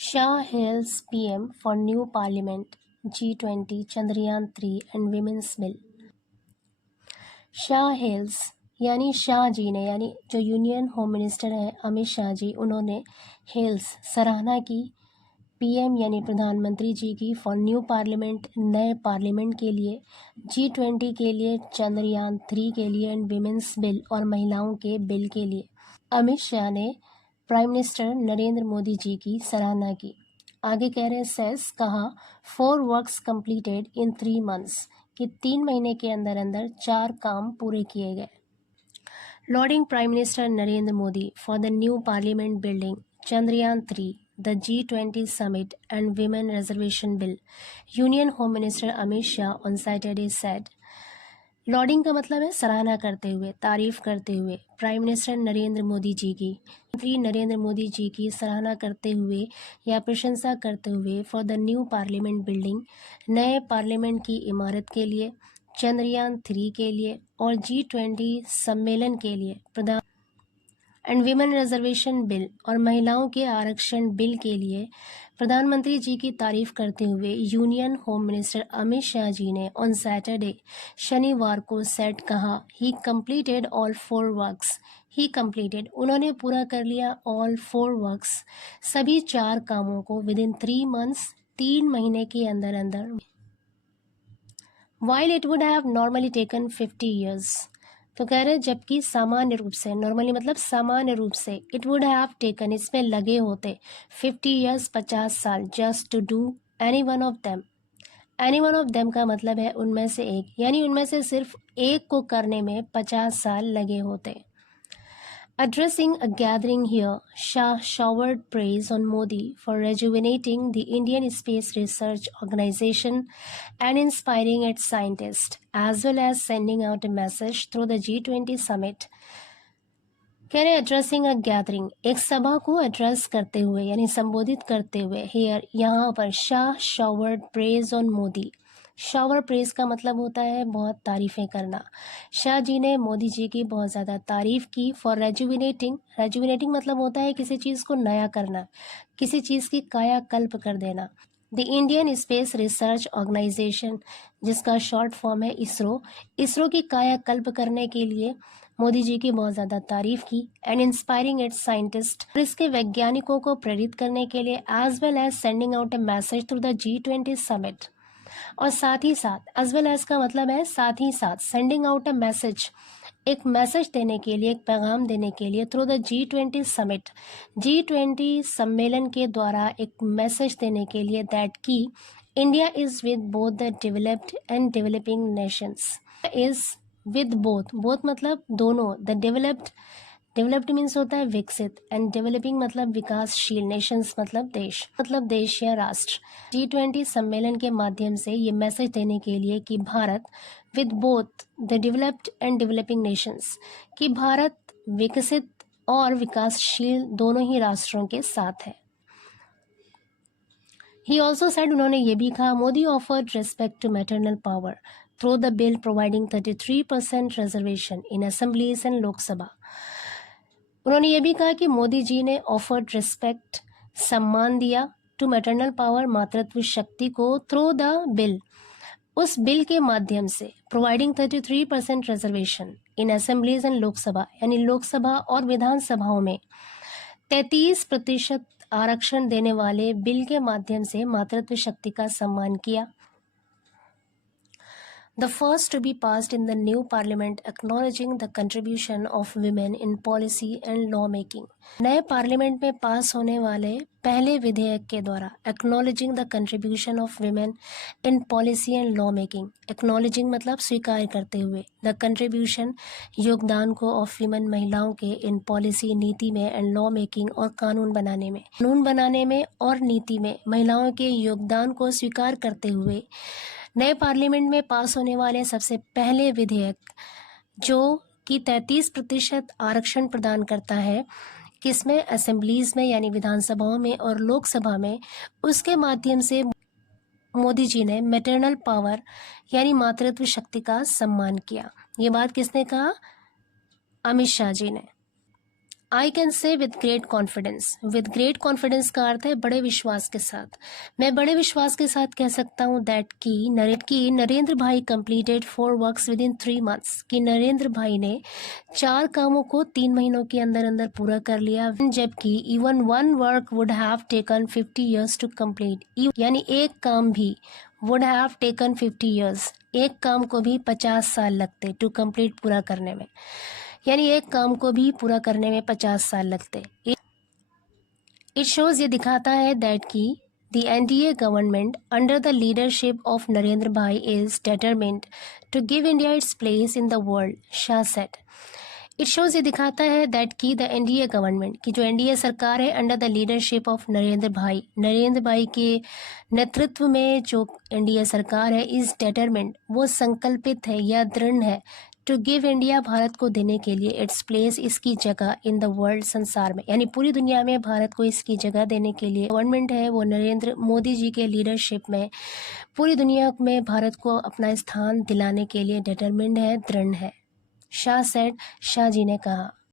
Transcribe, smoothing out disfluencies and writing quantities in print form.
Shah hails PM for new parliament, G20, Chandrayaan-3 and Women's Bill. Shah हेल्स यानी शाह जी ने, यानी जो यूनियन होम मिनिस्टर हैं अमित शाह जी, उन्होंने हेल्स सराहना की पीएम यानी प्रधानमंत्री जी की फॉर न्यू पार्लियामेंट, नए पार्लियामेंट के लिए, G20 के लिए, चंद्रयान-3 के लिए एंड विमेंस बिल और महिलाओं के बिल के लिए। अमित शाह ने प्राइम मिनिस्टर नरेंद्र मोदी जी की सराहना की। आगे कह रहे हैं सेस कहा 4 वर्क्स कंप्लीटेड इन 3 months कि 3 महीने के अंदर अंदर 4 काम पूरे किए गए। Lording prime minister Narendra Modi for the new parliament building, Chandrayaan-3, the G20 summit and women reservation bill, union home minister Amit Shah on Saturday said। Lording का मतलब है सराहना करते हुए, तारीफ करते हुए, प्राइम मिनिस्टर नरेंद्र मोदी जी की, मंत्री नरेंद्र मोदी जी की सराहना करते हुए या प्रशंसा करते हुए for the new parliament building, नए पार्लियामेंट की इमारत के लिए, चंद्रयान-3 के लिए और G20 सम्मेलन के लिए, प्रधान एंड विमेन रिजर्वेशन बिल और महिलाओं के आरक्षण बिल के लिए प्रधानमंत्री जी की तारीफ करते हुए union home minister Amit Shah ji ने ऑन सैटरडे, शनिवार को सेट कहा he completed all 4 works. He completed, उन्होंने पूरा कर लिया ऑल 4 वर्क्स, सभी 4 कामों को विद इन 3 months, 3 महीने के अंदर अंदर, while it would have normally taken 50 years। तो कह रहे जबकि सामान्य रूप से, नॉर्मली मतलब सामान्य रूप से, इट वुड हैव टेकन, इसमें लगे होते 50 years 50 साल, just to do any one of them. Any one of them का मतलब है उनमें से एक, यानी उनमें से सिर्फ एक को करने में 50 साल लगे होते। Addressing a gathering here, Shah showered praise on Modi for rejuvenating the Indian Space Research Organization and inspiring its scientists, as well as sending out a message through the G20 summit। कह रहे addressing अ gathering, एक सभा को address करते हुए यानी संबोधित करते हुए, हियर यहाँ पर, Shah showered praise on Modi. Shower praise का मतलब होता है बहुत तारीफ़ें करना। शाह जी ने मोदी जी की बहुत ज़्यादा तारीफ़ की फॉर रेजुविनेटिंग। रेजुविनेटिंग मतलब होता है किसी चीज़ को नया करना, किसी चीज़ की कायाकल्प कर देना। The Indian space research organisation, जिसका शॉर्ट फॉर्म है इसरो, इसरो की कायाकल्प करने के लिए मोदी जी की बहुत ज़्यादा तारीफ़ की। एंड इंस्पायरिंग इट्स साइंटिस्ट, और इसके वैज्ञानिकों को प्रेरित करने के लिए, as well as sending out a message through the G20 summit. और साथ ही साथ, एज वेल एज का मतलब है साथ ही साथ, सेंडिंग आउट अ मैसेज, एक मैसेज देने के लिए, एक पैगाम देने के लिए, through the G20 summit, G20 सम्मेलन के द्वारा एक मैसेज देने के लिए, दैट की India is with both the developed and developing Nations. Is with both, both मतलब दोनों, द डेवलप्ड मीन्स होता है विकसित, एंड डेवलपिंग मतलब विकासशील, नेशंस मतलब देश या राष्ट्र। G20 सम्मेलन के माध्यम से ये मैसेज देने के लिए कि Bharat with both the developed and developing Nations, कि भारत विकसित और विकासशील दोनों ही राष्ट्रों के साथ है। ही ऑल्सो सेड, उन्होंने ये भी कहा, Modi offered respect to maternal power through the bill providing 33% reservation in assemblies and Lok Sabha. उन्होंने ये भी कहा कि मोदी जी ने ऑफर्ड रिस्पेक्ट, सम्मान दिया, टू मैटरनल पावर, मातृत्व शक्ति को, थ्रू द बिल, उस बिल के माध्यम से, providing 33% reservation in assemblies and Lok Sabha, यानी लोकसभा और विधानसभाओं में 33% आरक्षण देने वाले बिल के माध्यम से मातृत्व शक्ति का सम्मान किया। The first to be passed in the new parliament, acknowledging the contribution of women in policy and law making। नए पार्लियामेंट में पास होने वाले पहले विधेयक के द्वारा, acknowledging the contribution of women in policy and law making, acknowledging मतलब स्वीकार करते हुए, the contribution योगदान को, of women महिलाओं के, in policy नीति में, and law making और कानून बनाने में और नीति में महिलाओं के योगदान को स्वीकार करते हुए, नए पार्लियामेंट में पास होने वाले सबसे पहले विधेयक जो कि 33% आरक्षण प्रदान करता है, किसमें, असेंबलीज में यानी विधानसभाओं में और लोकसभा में, उसके माध्यम से मोदी जी ने मैटरनल पावर यानी मातृत्व शक्ति का सम्मान किया। ये बात किसने कहा? अमित शाह जी ने। I can say with great confidence. With great confidence का अर्थ है बड़े विश्वास के साथ। मैं बड़े विश्वास के साथ कह सकता हूँ दैट कि नरेंद्र भाई completed 4 works with in 3 months, कि नरेंद्र भाई ने 4 कामों को 3 महीनों के अंदर अंदर पूरा कर लिया, जबकि even 1 work would have taken 50 years to complete. यानी एक काम भी वुड हैव टेकन 50 years, एक काम को भी 50 साल लगते टू कंप्लीट, पूरा करने में। यानी एक काम को भी पूरा करने में 50 साल लगते। इट शोज, ये दिखाता है दैट की the NDA government under the leadership of Narendra bhai is determined to give India its place in the world, Shah said. It shows, ये दिखाता है दैट की द एनडीए गवर्नमेंट, की जो एनडीए सरकार है under the leadership of Narendra भाई के नेतृत्व में जो एनडीए सरकार है, इज determined, वो संकल्पित है या दृढ़ है, टू गिव इंडिया, भारत को देने के लिए, इट्स प्लेस, इसकी जगह, इन द वर्ल्ड, संसार में, यानी पूरी दुनिया में भारत को इसकी जगह देने के लिए गवर्नमेंट है वो नरेंद्र मोदी जी के लीडरशिप में पूरी दुनिया में भारत को अपना स्थान दिलाने के लिए डिटरमिन्ड है, दृढ़ है। शाह सेड, शाह जी ने कहा।